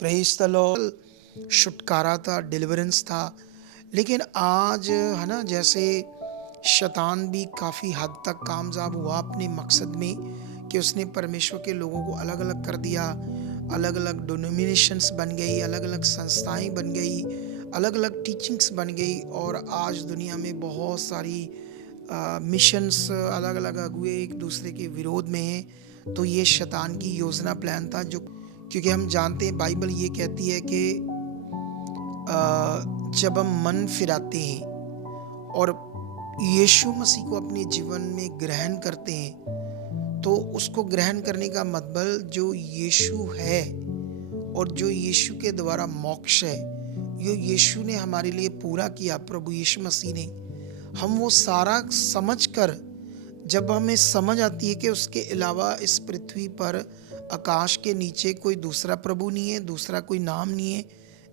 Praise the Lord. छुटकारा था, deliverance था। लेकिन आज है ना, जैसे शैतान भी काफ़ी हद तक कामयाब हुआ अपने मकसद में कि उसने परमेश्वर के लोगों को अलग-अलग कर दिया। अलग-अलग डिनोमिनेशंस बन गई, अलग-अलग संस्थाएँ बन गई, अलग-अलग टीचिंग्स बन गई और आज दुनिया में बहुत सारी मिशंस अलग-अलग अगुए एक दूसरे के विरोध में हैं। तो ये शैतान की योजना प्लान था, जो क्योंकि हम जानते हैं बाइबल ये कहती है कि जब हम मन फिराते हैं और यीशु मसीह को अपने जीवन में ग्रहण करते हैं, तो उसको ग्रहण करने का मतलब जो यीशु है और जो यीशु के द्वारा मोक्ष है, जो यीशु ने हमारे लिए पूरा किया, प्रभु यीशु मसीह ने, हम वो सारा समझकर, जब हमें समझ आती है कि उसके अलावा इस पृथ्वी पर आकाश के नीचे कोई दूसरा प्रभु नहीं है, दूसरा कोई नाम नहीं है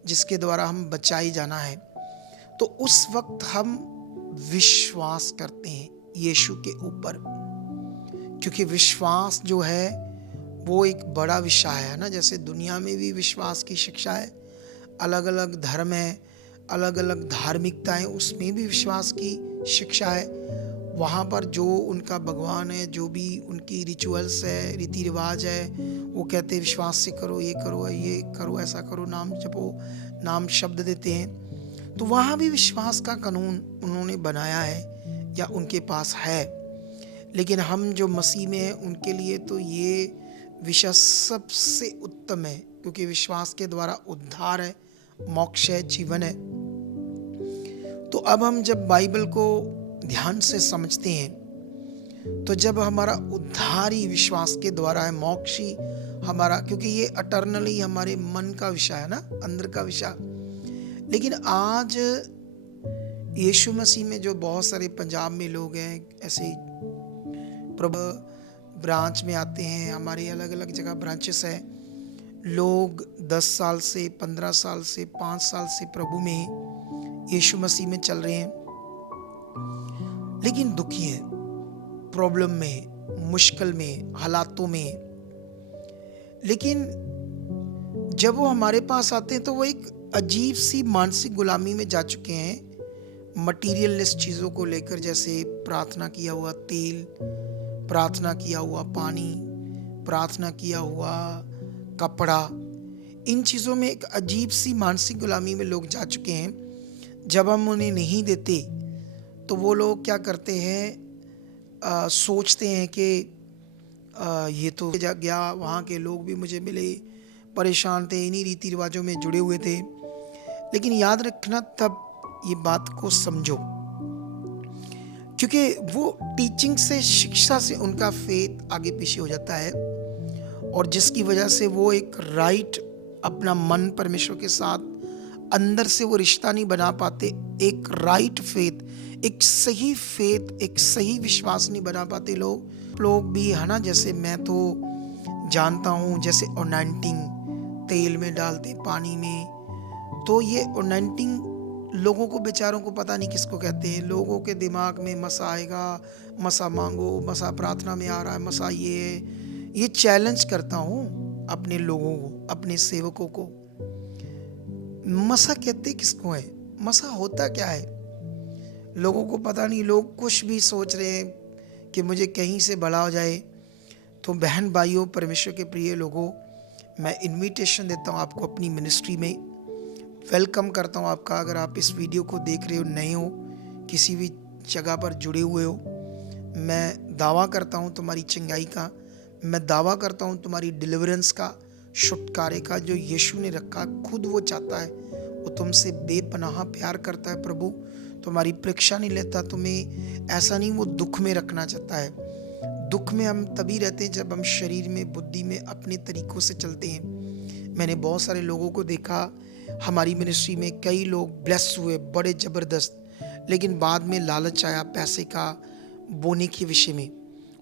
जिसके द्वारा हम बचाए जाना है, तो उस वक्त हम विश्वास करते हैं यीशु के ऊपर। क्योंकि विश्वास जो है वो एक बड़ा विषय है ना। जैसे दुनिया में भी विश्वास की शिक्षा है, अलग अलग धर्म है, अलग अलग धार्मिकताएं, उसमें भी विश्वास की शिक्षा है। वहाँ पर जो उनका भगवान है, जो भी उनकी रिचुअल्स है, रीति रिवाज है, वो कहते हैं विश्वास से करो, ये करो, ऐसा करो, नाम जपो, नाम शब्द देते हैं। तो वहाँ भी विश्वास का कानून उन्होंने बनाया है या उनके पास है। लेकिन हम जो मसीह में हैं उनके लिए तो ये विषय सबसे उत्तम है, क्योंकि विश्वास के द्वारा उद्धार है, मोक्ष है, जीवन है। तो अब हम जब बाइबल को ध्यान से समझते हैं, तो जब हमारा उद्धार ही विश्वास के द्वारा है, मोक्ष ही हमारा, क्योंकि ये अटर्नली हमारे मन का विषय है ना, अंदर का विषय। लेकिन आज यीशु मसीह में जो बहुत सारे पंजाब में लोग हैं, ऐसे प्रभु ब्रांच में आते हैं, हमारे अलग अलग जगह ब्रांचेस हैं, लोग 10 साल से, 15 साल से, 5 साल से प्रभु में, यीशु मसीह में चल रहे हैं, लेकिन दुखी हैं, प्रॉब्लम में, मुश्किल में, हालातों में। लेकिन जब वो हमारे पास आते हैं तो वो एक अजीब सी मानसिक गुलामी में जा चुके हैं, मटीरियलिस्ट चीज़ों को लेकर, जैसे प्रार्थना किया हुआ तेल, प्रार्थना किया हुआ पानी, प्रार्थना किया हुआ कपड़ा, इन चीज़ों में एक अजीब सी मानसिक गुलामी में लोग जा चुके हैं। जब हम उन्हें नहीं देते तो वो लोग क्या करते हैं, सोचते हैं कि ये तो जा गया, वहाँ के लोग भी मुझे मिले, परेशान थे, इन्हीं रीति रिवाजों में जुड़े हुए थे। लेकिन याद रखना, तब ये बात को समझो, क्योंकि वो टीचिंग से, शिक्षा से उनका फेथ आगे पीछे हो जाता है, और जिसकी वजह से वो एक राइट अपना मन परमेश्वर के साथ अंदर से वो रिश्ता नहीं बना पाते, एक राइट फेथ, एक सही विश्वास नहीं बना पाते लोग भी है ना। जैसे मैं तो जानता हूँ, जैसे ओनाइंटिंग तेल में डालते, पानी में, तो ये ओनाइंटिंग लोगों को, बेचारों को पता नहीं किसको कहते हैं। लोगों के दिमाग में मसा आएगा, मसा मांगो, मसा प्रार्थना में आ रहा है, मसा ये है। ये चैलेंज करता हूँ अपने लोगों को, अपने सेवकों को। मसा कहते किसको है? मसा होता क्या है? लोगों को पता नहीं, लोग कुछ भी सोच रहे हैं कि मुझे कहीं से भला हो जाए। तो बहन भाइयों, परमेश्वर के प्रिय लोगों, मैं इनविटेशन देता हूँ आपको अपनी मिनिस्ट्री में, वेलकम करता हूँ आपका। अगर आप इस वीडियो को देख रहे हो, नए हो, किसी भी जगह पर जुड़े हुए हो, मैं दावा करता हूँ तुम्हारी चंगाई का, मैं दावा करता हूँ तुम्हारी डिलीवरेंस का, छुटकारे का, जो यीशु ने रखा। खुद वो चाहता है, वो तुमसे बेपनाह प्यार करता है। प्रभु तुम्हारी परीक्षा नहीं लेता, तुम्हें ऐसा नहीं, वो दुख में रखना चाहता है। दुख में हम तभी रहते हैं जब हम शरीर में, बुद्धि में अपने तरीकों से चलते हैं। मैंने बहुत सारे लोगों को देखा हमारी मिनिस्ट्री में, कई लोग ब्लेस हुए बड़े ज़बरदस्त, लेकिन बाद में लालच आया पैसे का, बोने के विषय में।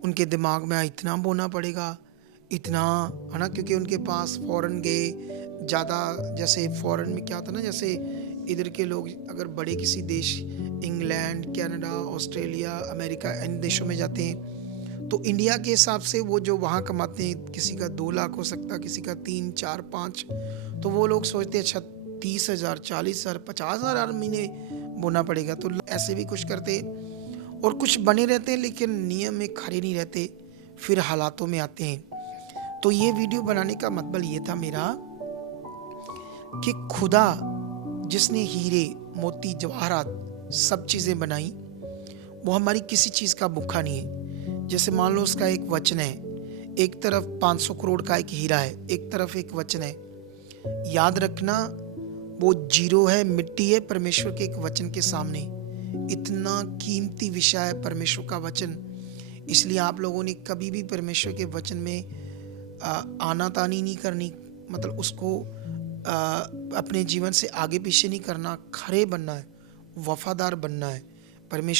उनके दिमाग में आया इतना बोना पड़ेगा, इतना, है ना, क्योंकि उनके पास फ़ॉरेन गए ज़्यादा। जैसे फ़ॉरेन में क्या होता है ना, जैसे इधर के लोग अगर बड़े किसी देश, इंग्लैंड, कनाडा, ऑस्ट्रेलिया, अमेरिका, इन देशों में जाते हैं, तो इंडिया के हिसाब से वो जो वहाँ कमाते हैं, किसी का 2 लाख हो सकता है, किसी का 3, 4, 5, तो वो लोग सोचते हैं अच्छा 30,000, 40,000, 50,000 हर महीने बोना पड़ेगा, तो ऐसे भी कुछ करते और कुछ बने रहते हैं लेकिन नियम में खड़े नहीं रहते, फिर हालातों में आते हैं। तो ये वीडियो बनाने का मतलब ये था मेरा कि खुदा जिसने हीरे, मोती, जवाहरात सब चीज़ें बनाई, वो हमारी किसी चीज़ का भूखा नहीं है। जैसे मान लो उसका एक वचन है, एक तरफ 500 करोड़ का एक हीरा है, एक तरफ एक वचन है। याद रखना वो जीरो है, मिट्टी है परमेश्वर के एक वचन के सामने। इतना कीमती विषय है परमेश्वर का वचन, इसलिए आप लोगों ने कभी भी परमेश्वर के वचन में आनातानी नहीं करनी, मतलब उसको अपने जीवन से आगे पीछे नहीं करना, खरे बनना है, वफादार बनना है। परमेश्वर